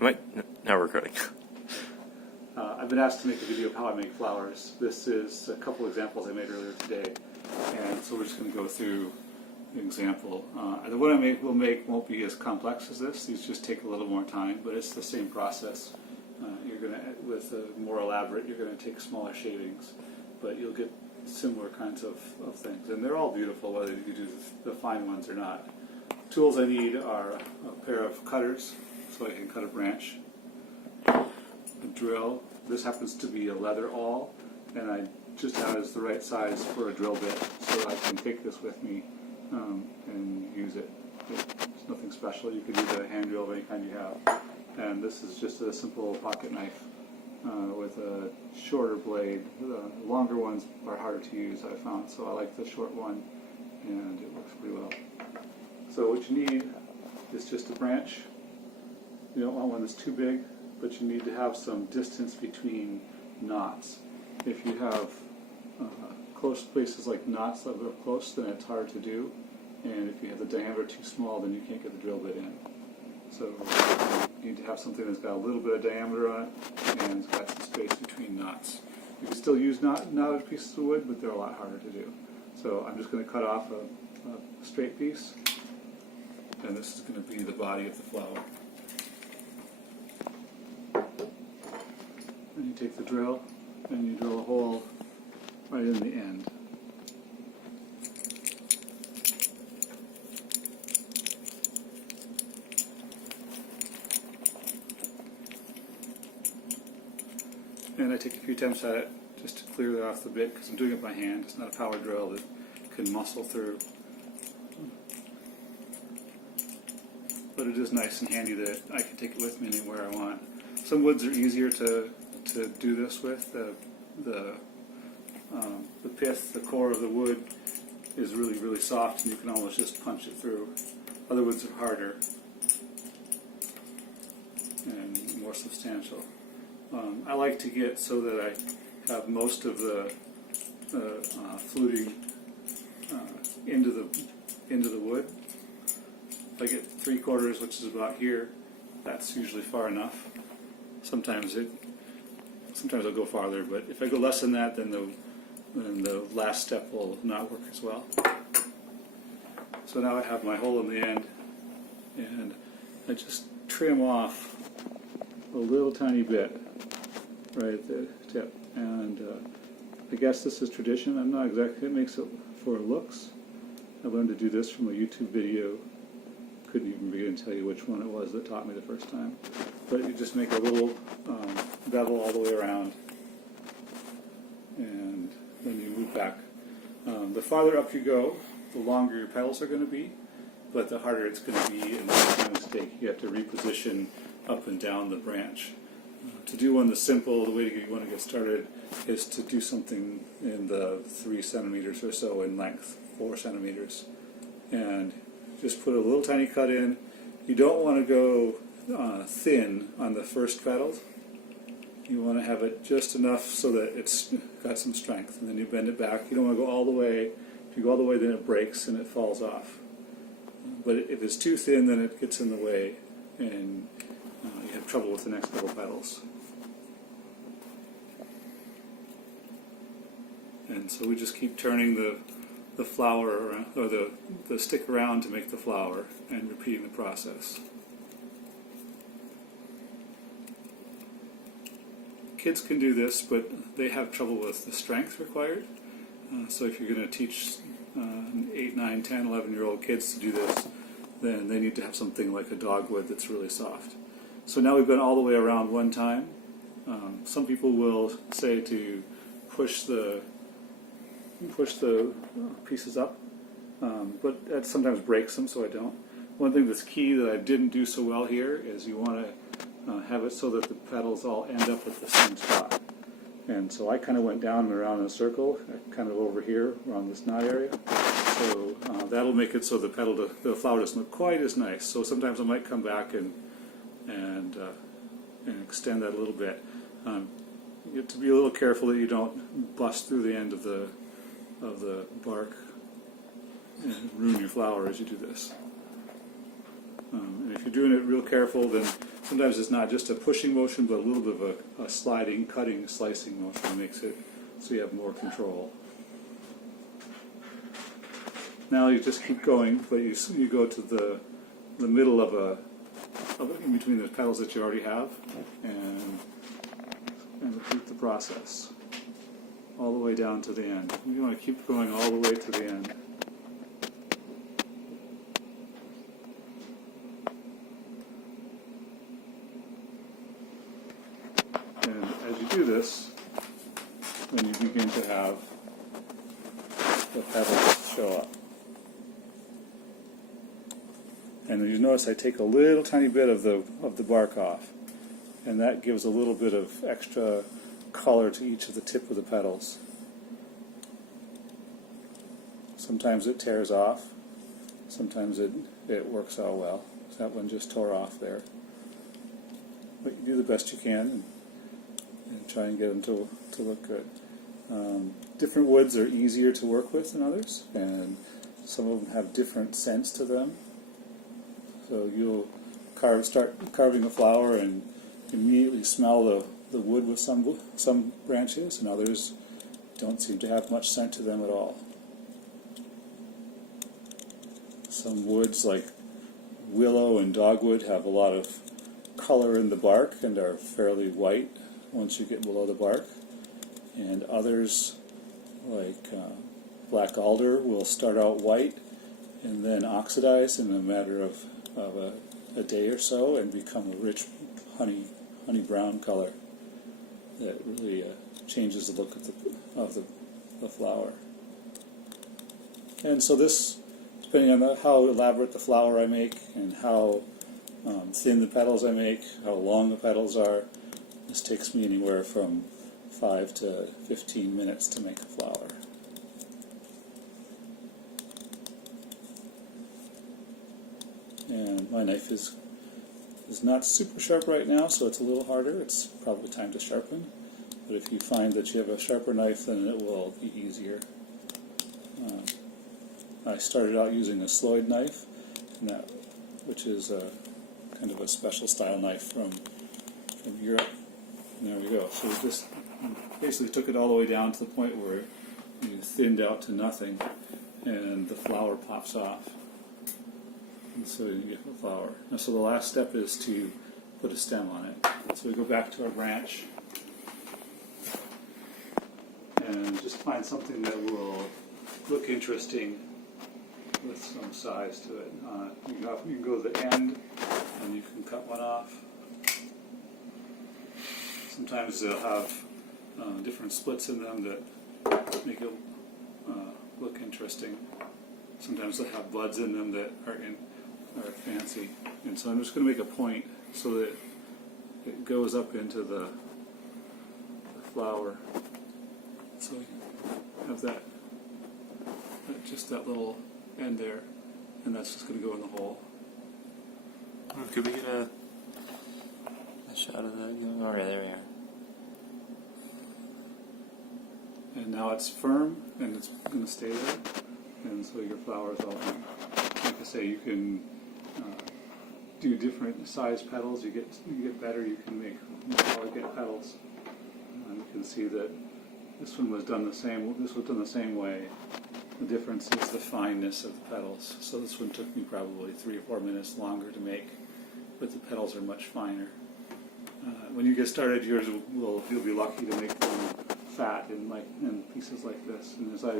Now we're recording. I've been asked to make a video of how I make flowers. This is a couple examples I made earlier today, and so we're just going to go through an example. The one I will make won't be as complex as this. These just take a little more time, but it's the same process. With more elaborate, you're going to take smaller shavings, but you'll get similar kinds of things. And they're all beautiful, whether you do the fine ones or not. Tools I need are a pair of cutters, so I can cut a branch, a drill. This happens to be a leather awl, and I just have it as the right size for a drill bit, so I can take this with me and use it. It's nothing special. You can use a hand drill of any kind you have. And this is just a simple pocket knife with a shorter blade. The longer ones are harder to use, I found, so I like the short one, and it works pretty well. So what you need is just a branch. You don't want one that's too big, but you need to have some distance between knots. If you have close places like knots that are close, then it's hard to do. And if you have the diameter too small, then you can't get the drill bit in. So you need to have something that's got a little bit of diameter on it and it's got some space between knots. You can still use knotted pieces of wood, but they're a lot harder to do. So I'm just going to cut off a straight piece, and this is going to be the body of the flower. And you take the drill and you drill a hole right in the end. And I take a few attempts at it just to clear that off the bit, because I'm doing it by hand. It's not a power drill that can muscle through. But it is nice and handy that I can take it with me anywhere I want. Some woods are easier to do this with. The pith, the core of the wood, is really, really soft, and you can almost just punch it through. Other woods are harder and more substantial. I like to get so that I have most of the fluting into the wood. If I get 3/4, which is about here, that's usually far enough. Sometimes I'll go farther, but if I go less than that, then the last step will not work as well. So now I have my hole in the end, and I just trim off a little tiny bit right at the tip. And I guess this is tradition. I'm not exactly, it makes it for looks. I learned to do this from a YouTube video. Couldn't even begin to tell you which one it was that taught me the first time. But you just make a little bevel all the way around, and then you move back. The farther up you go, the longer your petals are going to be, but the harder it's going to be, and that's a mistake. You have to reposition up and down the branch. To do one that's simple, the way you want to get started is to do something in the 3 centimeters or so in length, 4 centimeters, and just put a little tiny cut in. You don't want to go thin on the first petals. You want to have it just enough so that it's got some strength, and then you bend it back. You don't want to go all the way. If you go all the way, then it breaks and it falls off. But if it's too thin, then it gets in the way, and you have trouble with the next couple petals. And so we just keep turning the flower around, or the stick around to make the flower, and repeating the process. Kids can do this, but they have trouble with the strength required. So if you're going to teach 8, 9, 10, 11-year-old kids to do this, then they need to have something like a dogwood that's really soft. So now we've gone all the way around one time. Some people will say to push the pieces up, but that sometimes breaks them, so I don't. One thing that's key that I didn't do so well here is you want to have it so that the petals all end up at the same spot. And so I kind of went down and around in a circle, kind of over here around this knot area. So that'll make it so the flower doesn't look quite as nice. So sometimes I might come back and extend that a little bit. You have to be a little careful that you don't bust through the end of the bark and ruin your flower as you do this. And if you're doing it real careful, then sometimes it's not just a pushing motion, but a little bit of a sliding, cutting, slicing motion makes it so you have more control. Now you just keep going, but you go to the middle of in between the petals that you already have, and repeat the process all the way down to the end. You want to keep going all the way to the end. And as you do this, when you begin to have the petals show up. And you notice I take a little tiny bit of the bark off, and that gives a little bit of extra color to each of the tip of the petals. Sometimes it tears off, sometimes it works out well. That one just tore off there. But you do the best you can and try and get them to look good. Different woods are easier to work with than others, and some of them have different scents to them. So you'll start carving a flower and immediately smell the wood with some branches, and others don't seem to have much scent to them at all. Some woods like willow and dogwood have a lot of color in the bark and are fairly white once you get below the bark, and others like black alder will start out white and then oxidize in a matter of a day or so and become a rich honey brown color that really changes the look of the flower. And so this, depending on how elaborate the flower I make and how thin the petals I make, how long the petals are, this takes me anywhere from 5 to 15 minutes to make a flower. And my knife is not super sharp right now, so it's a little harder. It's probably time to sharpen. But if you find that you have a sharper knife, then it will be easier. I started out using a Sloyd knife, which is kind of a special style knife from Europe. And there we go. So we just basically took it all the way down to the point where you thinned out to nothing, and the flower pops off. And so you get the flower. And so the last step is to put a stem on it. So we go back to our branch and just find something that will look interesting with some size to it. You can go to the end and you can cut one off. Sometimes they'll have different splits in them that make it look interesting. Sometimes they'll have buds in them that are fancy. And so I'm just going to make a point so that it goes up into the flower. So you have just that little end there, and that's just going to go in the hole. Could we get a shot of that? Oh, yeah, there we are. And now it's firm, and it's going to stay there, and so your flower is all done. Like I say, you can do different size petals. You get better. You can make more elegant petals. You can see that this one was done the same. This was done the same way. The difference is the fineness of the petals. So this one took me probably 3 or 4 minutes longer to make, but the petals are much finer. When you get started, yours you'll be lucky to make them fat in pieces like this. And as I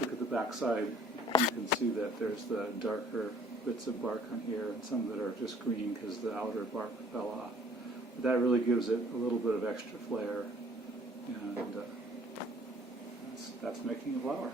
look at the back side, you can see that there's the darker bits of bark on here and some that are just green because the outer bark fell off. But that really gives it a little bit of extra flair, and that's making a flower.